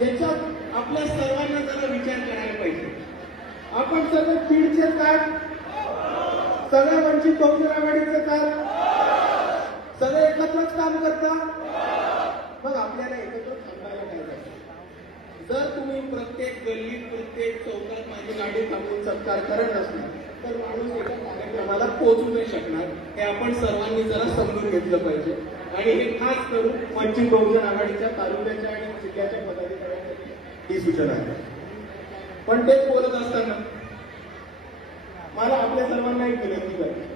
त्याच्यात आपल्या सर्वांना जरा विचार करायला पाहिजे. आपण सगळं बीडचे काय सगळे वंचित बहुजन आघाडीचे काय सगळे एकत्रच काम करता मग आपल्याला एकत्र थांबायला काय जर तुम्ही प्रत्येक गल्लीत प्रत्येक चौकात माझी गाडी थांबून सत्कार करत असणार तर माणूस एका कार्यक्रमाला पोहोचू नाही शकणार. हे आपण सर्वांनी जरा समजून घेतलं पाहिजे. आणि हे खास करून वंचित बहुजन आघाडीच्या तालुक्याच्या आणि जिल्ह्याच्या पदाधिकाऱ्यांसाठी ही सूचना आहे. पण तेच बोलत असताना मला आपल्या सर्वांना एक विनंती करते.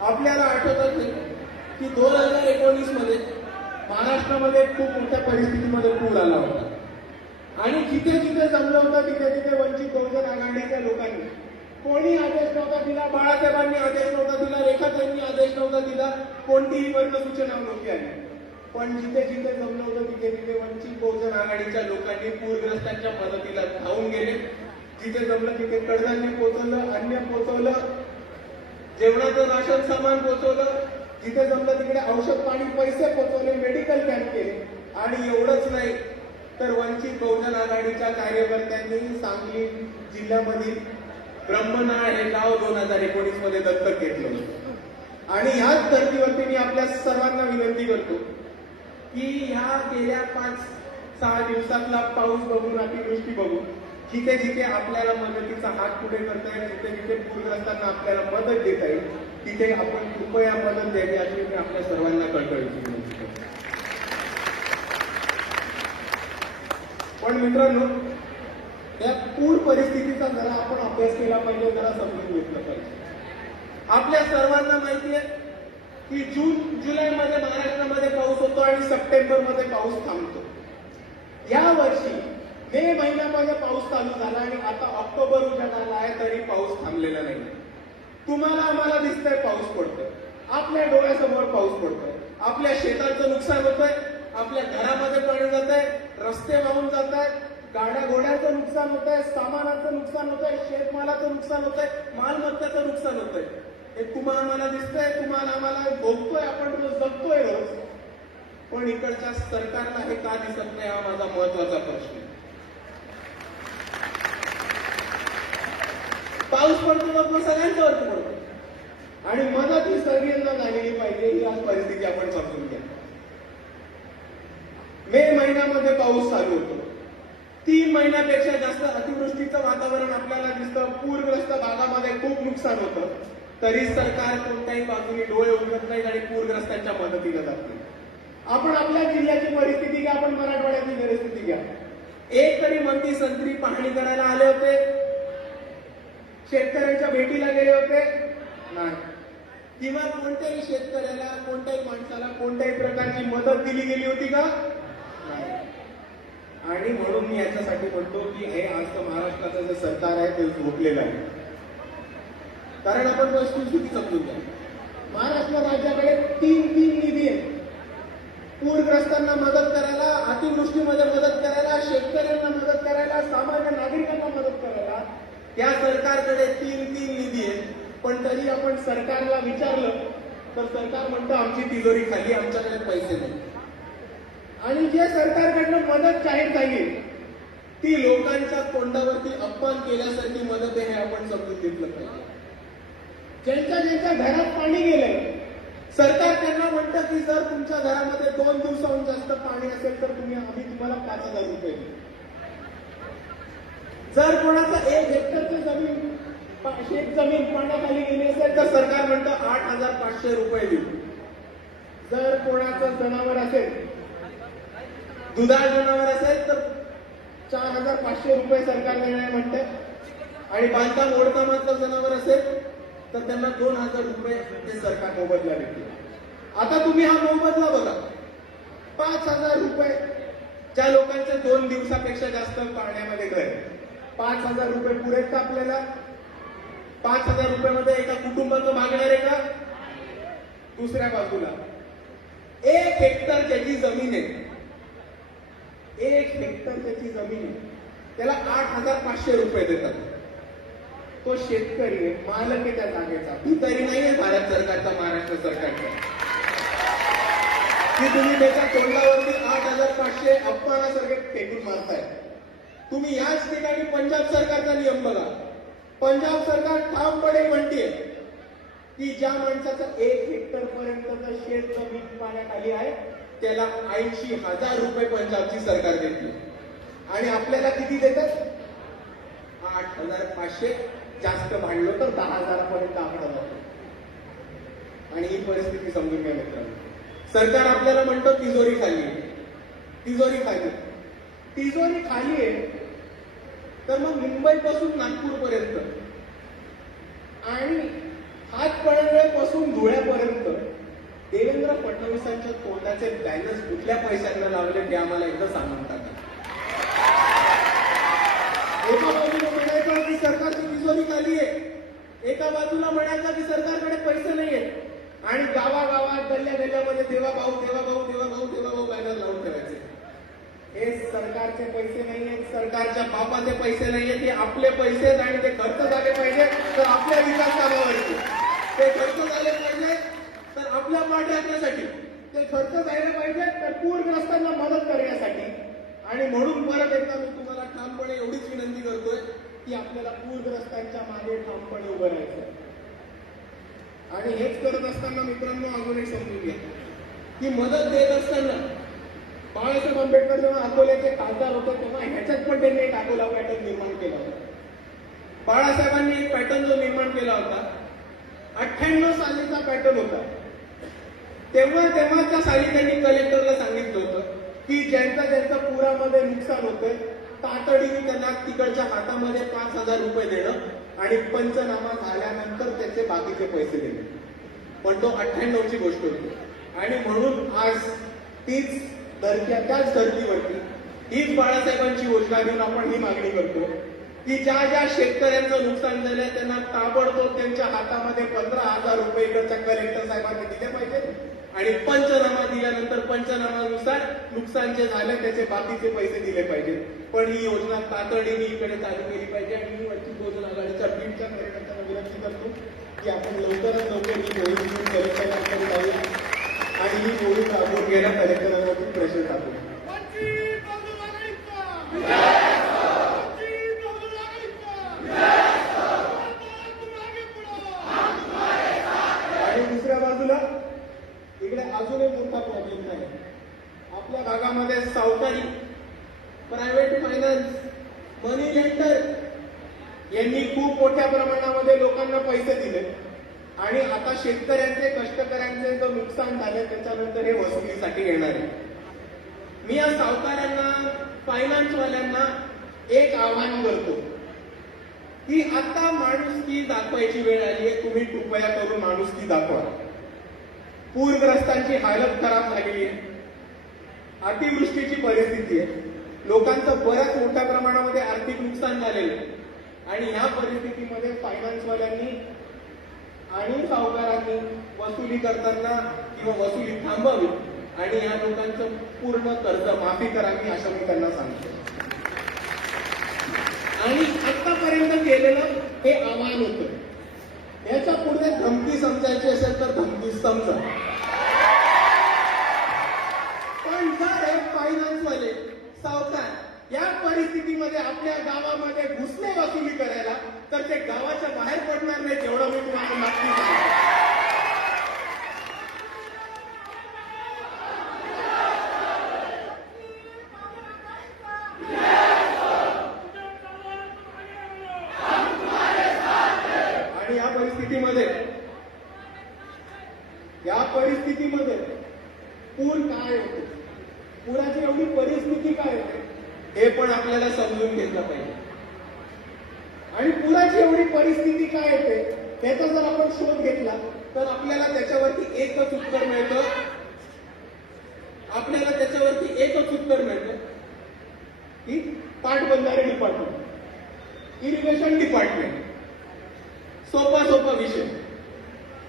आपल्याला आठवत असेल की दोन हजार एकोणीसमध्ये महाराष्ट्रामध्ये खूप मोठ्या परिस्थितीमध्ये पूर आला होता. आणि जिथे जिथे जमलं होतं तिथे तिथे वंचित बहुजन आघाडीच्या लोकांनी कोणी आदेश नव्हता दिला बाळासाहेबांनी आदेश नव्हता दिला रेखाताईंनी आदेश नव्हता दिला कोणतीही वर्ण सूचना नव्हती आली. पण जिथे जिथे जमलं होतं तिथे तिथे वंचित बहुजन आघाडीच्या लोकांनी पूरग्रस्तांच्या मदतीला धावून गेले. जिथे जमलं तिथे कडधान्य पोहोचवलं अन्न पोहोचवलं जेवणाचं राशन सामान पोहोचवलं जिथे जमलं तिकडे औषध पाणी पैसे पोहोचवले मेडिकल कॅम्प केले. आणि एवढंच नाही तर वंचित बहुजन आघाडीच्या कार्यकर्त्यांनी सांगली जिल्ह्यामधील ब्रह्मनाळ हे गाव दोन हजार एकोणीसमध्ये दत्तक घेतलं आणि ह्याच धर्तीवरती मी आपल्या सर्वांना विनंती करतो की ह्या गेल्या पाच सहा दिवसातला पाऊस बघून अतिवृष्टी बघून जिथे जिथे आपल्याला मदतीचा हात पुढे करता येईल जिथे जिथे पूरग्रस्तांना आपल्याला मदत देता येईल तिथे आपण कृपया मदत द्यावी अशी मी आपल्या सर्वांना कळकळीची विनंती करतो. पण मित्रांनो या पूर परिस्थितीचा जरा आपण अभ्यास केला पाहिजे जरा समजून घेतलं पाहिजे. आपल्या सर्वांना माहिती आहे की जून जुलैमध्ये महाराष्ट्रामध्ये पाऊस होतो आणि सप्टेंबरमध्ये पाऊस थांबतो. या वर्षी मे महिन्यामध्ये पाऊस चालू झाला आणि आता ऑक्टोबर उद्यात आला आहे तरी पाऊस थांबलेला नाही. तुम्हाला आम्हाला दिसतंय पाऊस पडतोय. आपल्या डोळ्यासमोर पाऊस पडतोय. आपल्या शेताचं नुकसान होतंय आपल्या घरामध्ये पाणी जात आहे रस्ते वाहून जात आहेत गाड्या घोड्याचं नुकसान होत आहे सामानाचं नुकसान होत आहे शेतमालाचं नुकसान होत आहे मालमत्ताचं नुकसान होत आहे हे तुम्हाला आम्हाला दिसतंय तुम्हाला आम्हाला भोगतोय आपण रोज जगतोय रोज. पण इकडच्या सरकारला हे का दिसत नाही हा माझा महत्त्वाचा प्रश्न पाऊस पडतो मग सगळ्यांच्यावर पडतो आणि मनात ही सगळ्यांना झालेली पाहिजे ही आज परिस्थिती आपण समजून घ्या. मे महिन्यामध्ये पाऊस चालू होतो. तीन महिन्यापेक्षा जास्त अतिवृष्टीचं वातावरण आपल्याला दिसतं. पूरग्रस्त भागामध्ये खूप नुकसान होतं. तरी सरकार कोणत्याही बाजूने डोळे उघडत नाही आणि पूरग्रस्तांच्या मदतीला जात नाही. आपण आपल्या जिल्ह्याची परिस्थिती घ्या आपण मराठवाड्याची परिस्थिती घ्या. एक तरी मंत्री संत्री पाहणी करायला आले होते. शेतकऱ्यांच्या भेटीला गेले होते. नाही. किंवा कोणत्याही शेतकऱ्याला कोणत्याही माणसाला कोणत्याही प्रकारची मदत दिली गेली होती का? नाही. आणि म्हणून मी याच्यासाठी म्हणतो की हे आज तर महाराष्ट्राचं जे सरकार आहे ते झोपलेलं आहे. कारण आपण वस्तुस्थिती समजून घ्या. महाराष्ट्र राज्याकडे तीन तीन निधी आहेत. पूरग्रस्तांना मदत करायला अतिवृष्टीमध्ये मदत करायला शेतकऱ्यांना मदत करायला सामान्य नागरिकांना मदत करायला या सरकारकडे तीन तीन निधी आहेत. पण तरी आपण सरकारला विचारलं तर सरकार म्हणतं आमची तिजोरी खाली आमच्याकडे पैसे नाही. आणि जे सरकारकडनं मदत जाहीर झाली ती लोकांच्या तोंडावरती अपमान केल्यासारखी मदत आहे हे आपण समजून घेतलं पाहिजे. ज्यांच्या ज्यांच्या घरात पाणी गेलंय सरकार त्यांना म्हणतं की जर तुमच्या घरामध्ये दोन दिवसाहून जास्त पाणी असेल तर तुम्ही आम्ही तुम्हाला पाच हजार रुपये जर कोणाचं एक हेक्टरची जमीन शेत जमीन पाण्याखाली गेली असेल तर सरकार म्हणतं आठ हजार पाचशे रुपये देऊ. जर कोणाचं जनावर असेल दुधाळ जनावर असेल तर चार हजार पाचशे रुपये सरकार देणार म्हणते. आणि बांधकाम ओढकामातलं जनावर असेल तर त्यांना दोन हजार रुपये ते सरकार मोबदला देतील. आता तुम्ही हा मोबदला बघा. पाच हजार रुपये ज्या लोकांचे दोन दिवसापेक्षा जास्त पाण्यामध्ये घर पाच हजार रुपये पुरेत का आपल्याला? पाच हजार रुपयामध्ये एका कुटुंबाचं मागणार आहे का? दुसऱ्या बाजूला. एक हेक्टर ज्याची जमीन आहे. एक हेक्टर त्याची जमीन आहे. त्याला आठ हजार पाचशे रुपये देतात. तो शेतकरी आहे मालक आहे त्या जागेचा. भिकारी नाही आहे भारत सरकारचा महाराष्ट्र सरकारचा. की तुम्ही त्याच्या तोंडावरती आठ हजार पाचशे अपमानासारखे फेकून मारताय. तुम्ही याच ठिकाणी पंजाब सरकारचा नियम बघा. पंजाब सरकार ठामपणे म्हणते की ज्या माणसाचं एक हेक्टर पर्यंतचं शेत जमीन पाण्याखाली आहे त्याला ऐंशी हजार रुपये पंजाबची सरकार देते. आणि आपल्याला किती देतात? आठ हजार पाचशे जास्त भांडलो तर दहा हजारापर्यंत आकडा जातो आणि ही परिस्थिती समजून घ्या मित्रांनो. सरकार आपल्याला म्हणतो तिजोरी खाली आहे. तिजोरी खाली तिजोरी खाली आहे. तर मग मुंबईपासून नागपूर पर्यंत आणि हातकणंगलेपासून धुळ्यापर्यंत देवेंद्र फडणवीसांच्या तोंडाचे बॅनर्स कुठल्या पैशांना लावले ते आम्हाला एकदा सांगून टाका. एका बाजूला म्हणायचं की सरकार तिजोरी आहे. एका बाजूला म्हणायचं की सरकारकडे पैसे नाही आहेत आणि गावागावात गल्ल्या गल्ल्यामध्ये देवा भाऊ देवा भाऊ देवा भाऊ देवा भाऊ बॅनर लावून ठेवायचे हे सरकारचे पैसे नाही आहेत सरकारच्या बापाचे पैसे नाही आहेत हे आपले पैसे आहेत आणि ते खर्च झाले पाहिजे तर आपल्या विकास कामावरती ते खर्च झाले पाहिजे तर आपल्या पाठ्यासाठी ते खर्च झाले पाहिजे तर पूरग्रस्तांना मदत करण्यासाठी. आणि म्हणून परत एकदा मी तुम्हाला ठामपणे एवढीच विनंती करतोय की आपल्याला पूरग्रस्तांच्या मागे ठामपणे उभं राहायचं आणि हेच करत असताना मित्रांनो अजून एक समजून घ्या. की मदत देत असताना बाळासाहेब आंबेडकर जेव्हा अकोल्याचे खासदार होते तेव्हा ह्याच्यात पण त्यांनी एक अकोला पॅटर्न निर्माण केला होता. बाळासाहेबांनी एक पॅटर्न जो निर्माण केला होता अठ्ठ्याण्णव सालीचा पॅटर्न होता. तेव्हा तेव्हाच्या साली त्यांनी कलेक्टरला सांगितलं होतं की ज्यांचा ज्यांचा पुरामध्ये नुकसान होतंय तातडीने त्यांना तिकडच्या हातामध्ये पाच हजार रुपये देणं आणि पंचनामा झाल्यानंतर त्याचे बाकीचे पैसे देणे. पण तो अठ्ठ्याण्णवची गोष्ट होती. आणि म्हणून आज तीच धरती त्याच धर्तीवरती हीच बाळासाहेबांची योजना घेऊन आपण ही मागणी करतो की ज्या ज्या शेतकऱ्यांचं नुकसान झालंय त्यांना ताबडतोब त्यांच्या हातामध्ये पंधरा हजार रुपये इकडच्या कलेक्टर साहेबांनी दिले पाहिजे. आणि पंचनामा दिल्यानंतर पंचनामानुसार नुकसान जे झाले त्याचे बाकीचे पैसे दिले पाहिजेत. पण ही योजना तातडीने इकडे चालू केली पाहिजे आणि मी वंचित बहुजन आघाडीच्या बीडच्या कार्यकर्त्यांना विनंती करतो की आपण लवकरात लवकर ही मोहीम घेऊन कलेक्टरांकडे जाऊया. आणि ही मोहीम राबवून घेणं कलेक्टरांवरती प्रेशर टाकू वंचित बहुजन आघाडीचा वंचित बहुजन आघाडीचा तुम्ही मागे पुढं आणि दुसऱ्या बाजूला इकडे अजून एक मोठा प्रॉब्लेम आहे आपल्या भागामध्ये सावकारी प्रायव्हेट फायनान्स मनी लेंडर यांनी खूप मोठ्या प्रमाणामध्ये लोकांना पैसे दिले आणि आता शेतकऱ्यांचे कष्टकऱ्यांचे जो नुकसान झाले त्याच्यानंतर हे वसुलीसाठी येणार आहे मी या सावकारांना फायनान्सवाल्यांना एक आव्हान करतो की आता माणुसकी दाखवायची वेळ आली आहे तुम्ही कृपया करून माणुसकी दाखवा पूरग्रस्तांची हालत खराब झालेली आहे. अतिवृष्टीची परिस्थिती आहे. लोकांचं बऱ्याच मोठ्या प्रमाणामध्ये आर्थिक नुकसान झालेलं आहे. आणि ह्या परिस्थितीमध्ये फायनान्सवाल्यांनी आणि सावकारांनी वसुली करताना किंवा वसुली थांबावी आणि या लोकांचं पूर्ण कर्ज माफी करावी असं मी त्यांना सांगतो. आणि आतापर्यंत केलेलं हे आव्हान होतं. याच्यापुढे धमकी समजायची असेल तर धमकी समजा. पण जर हे फायनान्सवाले सावकार या परिस्थितीमध्ये आपल्या गावामध्ये घुसले वसुली करायला तर ते गावाच्या बाहेर पडणार नाही तेवढं मी तुम्हाला नक्की सांगतो आणि या परिस्थितीमध्ये या परिस्थितीमध्ये पूर काय होते पुराची एवढी परिस्थिती काय होते हे पण आपल्याला समजून घेतलं पाहिजे आणि पुराची एवढी परिस्थिती काय येते त्याचा जर आपण शोध घेतला तर आपल्याला त्याच्यावरती एकच उत्तर मिळतं आपल्याला त्याच्यावरती एकच उत्तर मिळतं की पाटबंधारे डिपार्टमेंट इरिगेशन डिपार्टमेंट सोपा सोपा विषय.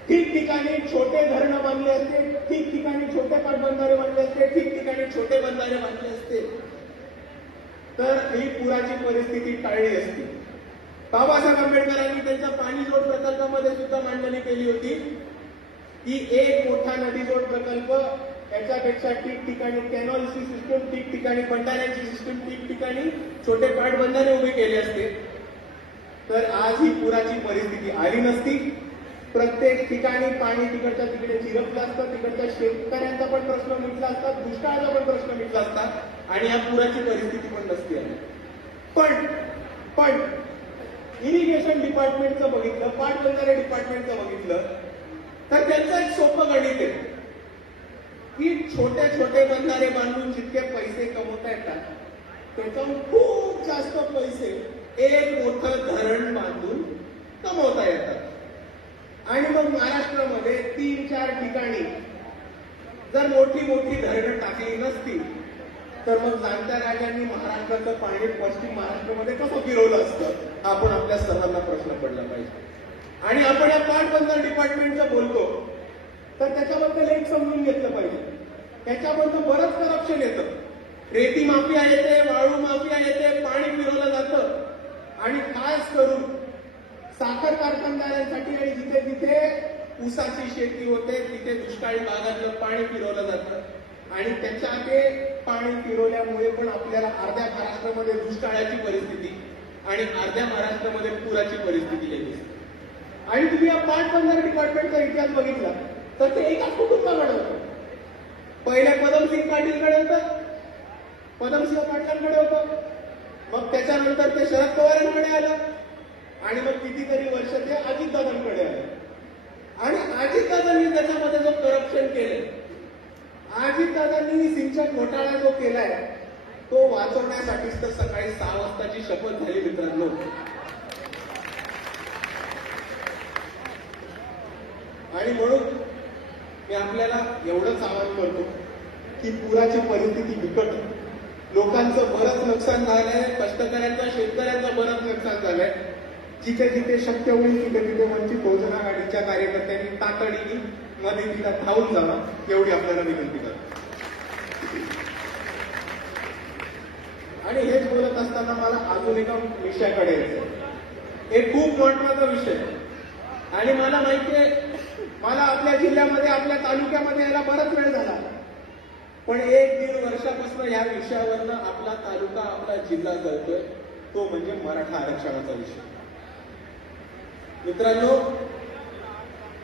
ठिकठिकाणी छोटे धरणं बांधले असते ठिकठिकाणी छोटे पाटबंधारे बांधले असते ठिकठिकाणी छोटे बंधारे बांधले असते. तर ही पुराची परिस्थिती टाळली असती. बाबासाहेब आंबेडकरांनी त्यांच्या पाणी जोड प्रकल्पामध्ये सुद्धा मांडणी केली होती. की एक मोठा नदी जोड प्रकल्प त्याच्यापेक्षा ठिकठिकाणी कॅनॉलची सिस्टम ठिकठिकाणी बंधाऱ्यांची सिस्टम ठिकठिकाणी छोटे पाटबंधारे उभे केले असते. तर आज ही पुराची परिस्थिती आली नसती. प्रत्येक ठिकाणी पाणी तिकडच्या तिकडे झिरपलं असतं तिकडच्या शेतकऱ्यांचा पण प्रश्न मिटला असता दुष्काळाचा पण प्रश्न मिटला असता आणि या पुराची परिस्थिती पण नसती आली. पण पण इरिगेशन डिपार्टमेंटचं बघितलं पाटबंधारे डिपार्टमेंटचं बघितलं तर त्यांचं एक सोपं गणित आहे की छोटे छोटे बंधारे बांधून जितके पैसे कमवता येतात त्याच्याहून खूप जास्त पैसे एक मोठं धरण बांधून कमवता येतात आणि मग महाराष्ट्रामध्ये तीन चार ठिकाणी जर मोठी मोठी धरणं टाकली नसती तर मग जाणत्या राजांनी महाराष्ट्राचं पाणी पश्चिम महाराष्ट्रामध्ये कसं फिरवलं असतं? आपण आपल्या सर्वांना प्रश्न पडला पाहिजे. आणि आपण या पाटबंदर डिपार्टमेंटचं बोलतो तर त्याच्याबद्दल एक समजून घेतलं पाहिजे. त्याच्याबद्दल बरंच करप्शन येतं रेती माफिया येते वाळू माफिया येते पाणी फिरवलं जातं. आणि खास करून साखर कारखानदारांसाठी आणि जिथे जिथे ऊसाची शेती होते तिथे दुष्काळी भागातलं पाणी फिरवलं जातं. आणि त्याच्या ते पाणी फिरवल्यामुळे पण आपल्याला अर्ध्या महाराष्ट्रामध्ये दुष्काळाची परिस्थिती आणि अर्ध्या महाराष्ट्रामध्ये पुराची परिस्थिती येते. आणि तुम्ही या पाटबंधारे डिपार्टमेंटचा इतिहास बघितला तर ते एकाच कुटुंबाकडे होतं. पहिल्या पदमसिंग पाटीलकडे होतं पदमसिंह पाटलांकडे होतं. मग त्याच्यानंतर ते शरद पवारांकडे आलं. आणि मग कितीतरी वर्ष ते अजितदादांकडे आलं. आणि अजितदादांनी त्याच्यामध्ये जो करप्शन केलं अजितदादांनी सिंचन घोटाळा जो केलाय तो वाचवण्यासाठीच तर सकाळी सहा वाजताची शपथ झाली मित्रांनो. आणि म्हणून मी आपल्याला एवढंच आवाहन करतो की पुराची परिस्थिती बिकट होती. लोकांचं बरंच नुकसान झालंय कष्टकऱ्यांचं शेतकऱ्यांचं बरंच नुकसान झालंय. जिथे जिथे शक्य होईल तिथे तिथे वंचित बहुजन आघाडीच्या कार्यकर्त्यांनी तातडीने मदतीला धावून जावा एवढी आपल्याला विनंती करतो. आणि हेच बोलत असताना मला अजून एका विषयाकडे यायचं हे खूप महत्त्वाचा विषय. आणि मला माहितीये मला आपल्या जिल्ह्यामध्ये आपल्या तालुक्यामध्ये यायला बराच वेळ झाला. पण एक दीड वर्षापासून या विषयावरनं आपला तालुका आपला जिल्हा जळतोय. तो म्हणजे मराठा आरक्षणाचा विषय. मित्रांनो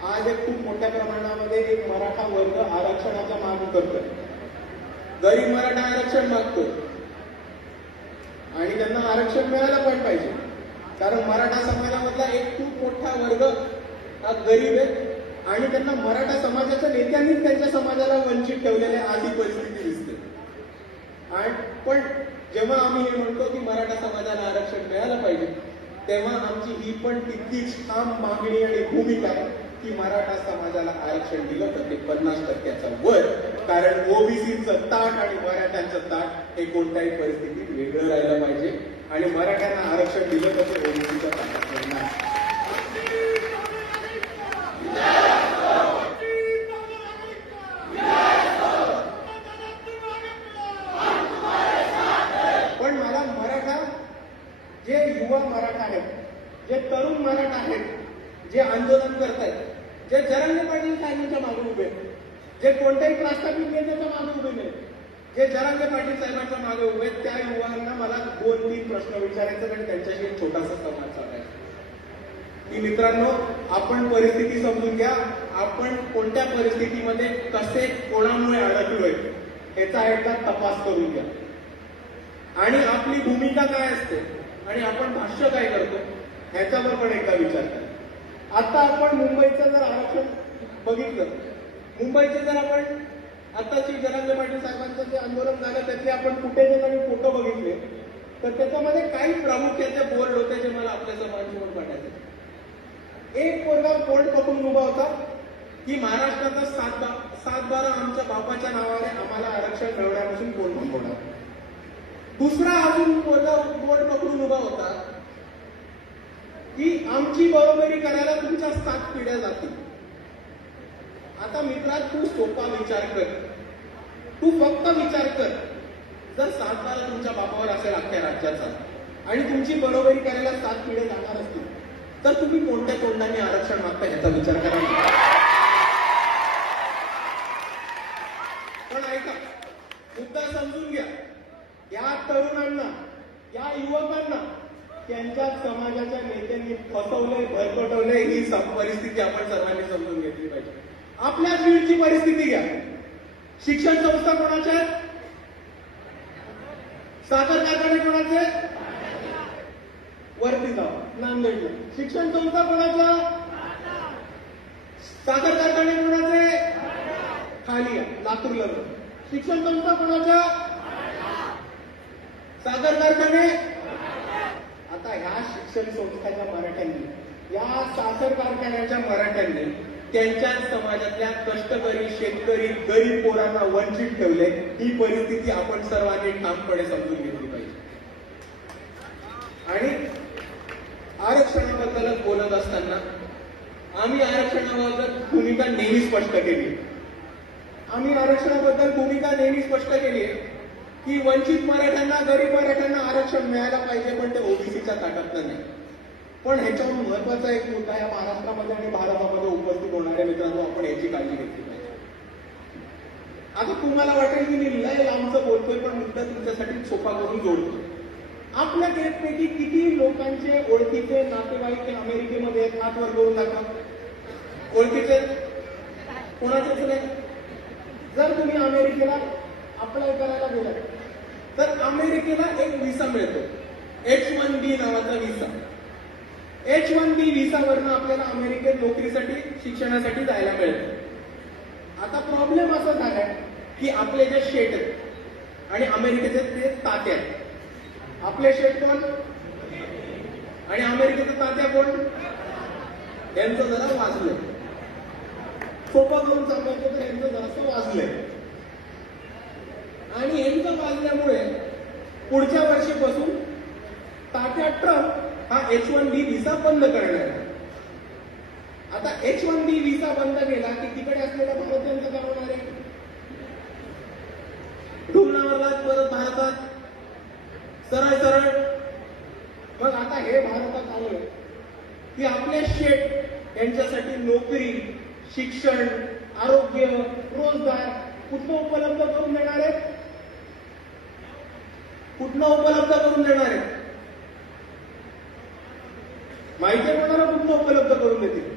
आज एक खूप मोठ्या प्रमाणामध्ये एक मराठा वर्ग आरक्षणाचा माग करतोय. गरीब मराठा आरक्षण मागतोय. आणि त्यांना आरक्षण मिळायला पण पाहिजे. कारण मराठा समाजामधला एक खूप मोठा वर्ग हा गरीब आहे. आणि त्यांना मराठा समाजाच्या नेत्यांनीच त्यांच्या समाजाला वंचित ठेवलेले आज ही परिस्थिती दिसते. आणि पण जेव्हा आम्ही हे म्हणतो की मराठा समाजाला आरक्षण मिळालं पाहिजे तेव्हा आमची ही पण तितकीच ठाम मागणी आणि भूमिका आहे की मराठा समाजाला आरक्षण दिलं तर ते पन्नास टक्क्याचा वर कारण ओबीसीचं ताट आणि मराठ्यांचं ताट हे कोणत्याही परिस्थितीत वेगळं राहिलं पाहिजे. आणि मराठ्यांना आरक्षण दिलं तर ते ओबीसीच्या ताटात नाही पण मला मराठा जे युवा मराठा आहेत जे तरुण मराठा आहेत जे आंदोलन करतायत जे जरांगे पाटील साहेबांच्या मागे उभे आहेत, जे कोणत्याही प्रास्ताविक नेत्याच्या मागे उभे नाही. जे जरांगे पाटील साहेबांच्या मागे उभे आहेत त्या युवकांना मला दोन तीन प्रश्न विचारायचे आणि त्यांच्याशी एक छोटासा संवाद साधायचा. की मित्रांनो आपण परिस्थिती समजून घ्या. आपण कोणत्या परिस्थितीमध्ये कसे कोणामुळे अडकलोय याचा एकदा तपास करून घ्या. आणि आपली भूमिका काय असते आणि आपण भाष्य काय करतो ह्याच्यावर पण एकदा विचार करा. आता आपण मुंबईचं जर आरक्षण बघितलं मुंबईचे जर आपण आताची जरांगे पाटील साहेबांचं जे आंदोलन झालं त्याचे आपण फुटेज आणि फोटो बघितले तर त्याच्यामध्ये काही प्रामुख्याचे बोर्ड होते जे मला आपल्या समाजासमोर पाठायचे. एक पोरगा बोर्ड पकडून उभा होता की महाराष्ट्राचा सात बा सात बारा आमच्या बापाच्या नावाने आम्हाला आरक्षण मिळवण्यापासून कोण थांबवणार दुसरा अजून पोरगा बोर्ड पकडून उभा होता की आमची बरोबरी करायला तुमच्या सात पिढ्या जातील. आता मित्रा तू सोपा विचार कर. तू फक्त विचार कर. जर साताला तुमच्या बापावर असेल अख्ख्या राज्याचा आणि तुमची बरोबरी करायला सात पिढे जाणार असतील तर तुम्ही कोणत्या तोंडाने आरक्षण मागता याचा विचार करा. पण ऐका मुद्दा समजून घ्या. या तरुणांना या युवकांना त्यांच्या समाजाच्या नेत्यांनी फसवलंय भरपटवलंय ही परिस्थिती आपण सर्वांनी समजून घेतली पाहिजे. आपल्या फील्डची परिस्थिती घ्या. शिक्षण संस्था कोणाच्या आहेत? साखर कारखाने कोणाचे वरती जावा. नांदेडला. शिक्षण संस्था कोणाच्या साखर कारखाने कोणाचे खाली लातूरला शिक्षण संस्था कोणाच्या साखर कारखाने? आता ह्या शिक्षण संस्थाच्या मराठ्यांनी या साखर कारखान्याच्या मराठ्यांनी त्यांच्या समाजातल्या कष्टकरी शेतकरी गरीब पोरांना वंचित ठेवले ही परिस्थिती आपण सर्वांनी ठामपणे समजून घेतली पाहिजे. आणि आरक्षणाबद्दलच बोलत असताना आम्ही आरक्षणाबद्दल भूमिका नेहमी स्पष्ट केली. आम्ही आरक्षणाबद्दल भूमिका नेहमी स्पष्ट केली की वंचित मराठ्यांना गरीब मराठ्यांना आरक्षण मिळायला पाहिजे पण ते ओबीसीच्या ताटातलं नाही. पण ह्याच्यावर महत्त्वाचा एक मुद्दा या महाराष्ट्रामध्ये आणि भारतामध्ये उपस्थित होणाऱ्या मित्रांनो आपण याची काळजी घेतली पाहिजे. आता तुम्हाला वाटेल की मी लय लांबचं बोलतोय पण मुद्दा तुमच्यासाठी सोपा करून जोडतो आपल्या देशपैकी किती लोकांचे ओळखीचे नातेवाईक हे अमेरिकेमध्ये आहेत? हात वर करून दाखवा. ओळखीचे? कोणाचेच नाही. जर तुम्ही अमेरिकेला अप्लाय करायला गेलात तर अमेरिकेला एक व्हिसा मिळतो. एच वन बी नावाचा व्हिसा एच वन बी व्हिसावरनं आपल्याला अमेरिकेत नोकरीसाठी शिक्षणासाठी जायला मिळतं. आता प्रॉब्लेम असा झालाय की आपले जे शेट आहेत आणि अमेरिकेचे ते तात्या आहेत. आपले शेट कोण? आणि अमेरिकेचे तात्या कोण? यांचं जरा वाजलं सोपं करून सांगायचं तर यांचं जरासं वाजलंय. आणि यांचं वाजल्यामुळे पुढच्या वर्षीपासून तात्या ट्रम्प हा एच वन बी व्हिसा बंद करणार आहे. आता एच वन बी व्हिसा बंद केला की तिकडे असलेल्या भारतीयांचं काय होणार आहे. ढुंगणावर परत भारतात. सरळ सरळ. मग आता हे भारतात आलं. की आपले शेट यांच्यासाठी नोकरी शिक्षण आरोग्य रोजगार कुठनं उपलब्ध करून देणार आहेत? कुठनं उपलब्ध करून देणार आहेत? माहिती कोणाला कुठनं उपलब्ध करून देतील?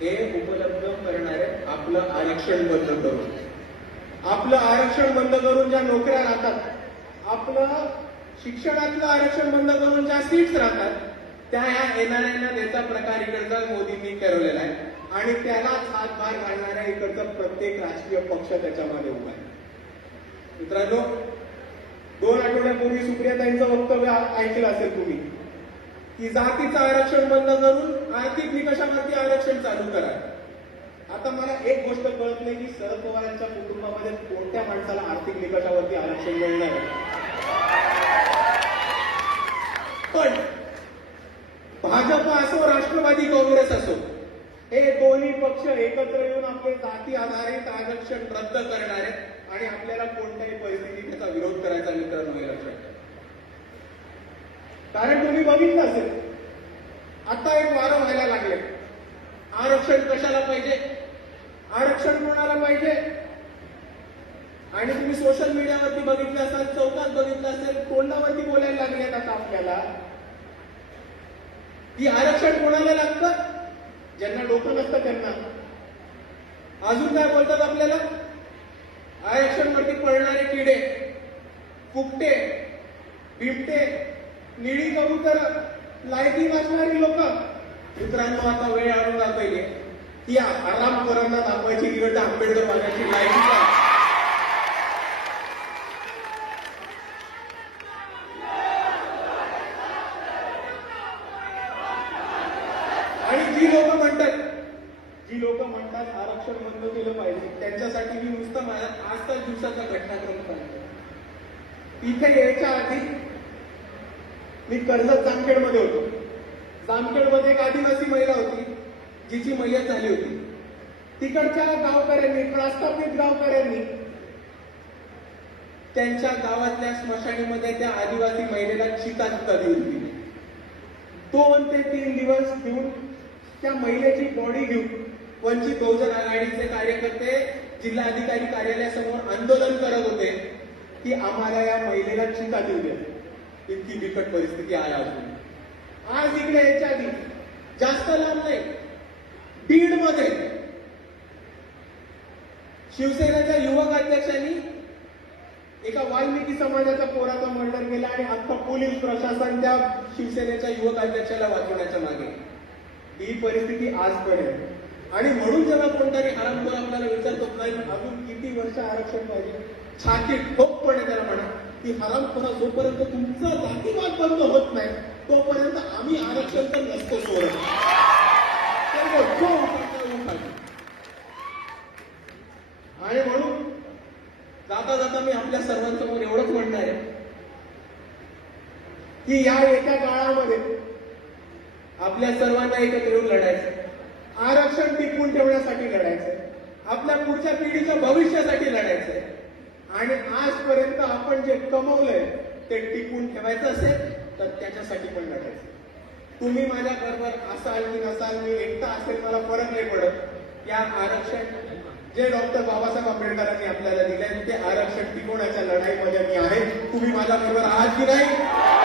हे उपलब्ध करणारे आपलं आरक्षण बंद करून. आपलं आरक्षण बंद करून ज्या नोकऱ्या राहतात आपलं शिक्षणातलं आरक्षण बंद करून ज्या सीट्स राहतात त्या ह्या एनआरआयना देता प्रकार इकडचा मोदींनी ठरवलेला आहे. आणि त्यालाच हातभार घालणाऱ्या इकडचा प्रत्येक राजकीय पक्ष त्याच्यामध्ये उभा आहे. मित्रांनो दोन आठवड्यापूर्वी सुप्रियाताईंचं वक्तव्य ऐकलं असेल तुम्ही. की जातीचं आरक्षण बंद करून आर्थिक निकषावरती आरक्षण चालू करा. आता मला एक गोष्ट कळत नाही की शरद पवारांच्या कुटुंबामध्ये कोणत्या माणसाला आर्थिक निकषावरती आरक्षण मिळणार पण भाजप असो राष्ट्रवादी काँग्रेस असो हे दोन्ही पक्ष एकत्र येऊन आपले जाती आधारित आरक्षण रद्द करणार आहेत आणि आपल्याला कोणत्याही परिस्थितीत त्याचा विरोध करायचा मित्रांनो हे लक्षात कारण तुम्ही बघितलं असेल. आता एक वारं व्हायला लागले आरक्षण कशाला पाहिजे? आरक्षण कोणाला पाहिजे? आणि तुम्ही सोशल मीडियावरती बघितलं असाल चौकात बघितलं असेल तोंडावरती बोलायला लागलेत आता आपल्याला. की आरक्षण कोणाला लागतं? ज्यांना डोकं नसतं त्यांना. अजून काय बोलतात आपल्याला? आरक्षणवरती पडणारे किडे फुकटे बिबटे निळी कबूतर लायकी वाचणारी लोक. मित्रांनो आता वेळ आणून दाखवली ती आराम करांना दाखवायची किंवा आंबेडकर वागायची लायकी आणि जी लोक म्हणतात जी लोक म्हणतात आरक्षण बंद केलं पाहिजे. त्यांच्यासाठी मी नुसतं माझ्या पाच तास दिवसाचा घटनाक्रम सांगतो इथे यायच्या आधी मी कर्जत जामखेडमध्ये होतो. जामखेडमध्ये एक आदिवासी महिला होती जिची मैया झाली होती. तिकडच्या गावकऱ्यांनी प्रास्तापित गावकऱ्यांनी त्यांच्या गावातल्या स्मशानीमध्ये त्या आदिवासी महिलेला चिता चिता देऊन दिली. दोन ते तीन दिवस घेऊन त्या महिलेची बॉडी घेऊन वंचित बहुजन आघाडीचे कार्यकर्ते जिल्हाधिकारी कार्यालयासमोर आंदोलन करत होते की आम्हाला या महिलेला चिता देऊ द्या. इतकी बिकट परिस्थिती आहे अजून. आज इकडे याच्या आधी जास्त लांब नाही बीडमध्ये. शिवसेनेच्या युवक अध्यक्षांनी एका वाल्मिकी समाजाच्या पोराचा मर्डर केला आणि आता पोलीस प्रशासन त्या शिवसेनेच्या युवक अध्यक्षाला वाचवण्याच्या मागे. ही परिस्थिती आज पण आहे आणि म्हणून जेव्हा कोणतरी हरामखोर आपल्याला विचारतो नाही अजून किती वर्ष आरक्षण पाहिजे? छाती ठोकपणे त्याला ती की हरामखोरा जोपर्यंत तुमचा जातीवाद बंद होत नाही तोपर्यंत आम्ही आरक्षण तर नसतो सोडत. तर मग जो आणि म्हणून जाता जाता मी आपल्या सर्वांसमोर एवढंच म्हणणार आहे की या येत्या काळामध्ये आपल्या सर्वांना एकत्र येऊन लढायचं आरक्षण टिकवून ठेवण्यासाठी लढायचं आपल्या पुढच्या पिढीच्या भविष्यासाठी लढायचंय आणि आजपर्यंत आपण जे कमवलंय ते टिकून ठेवायचं असेल तर त्याच्यासाठी पण लढायचं तुम्ही माझ्या बरोबर असाल की नसाल मी एकटा असेल मला फरक नाही पडत. या आरक्षण जे डॉक्टर बाबासाहेब आंबेडकरांनी आपल्याला दिले ते आरक्षण टिकवण्याच्या लढाईमध्ये मी आहे. तुम्ही माझ्या बरोबर आहात की नाही?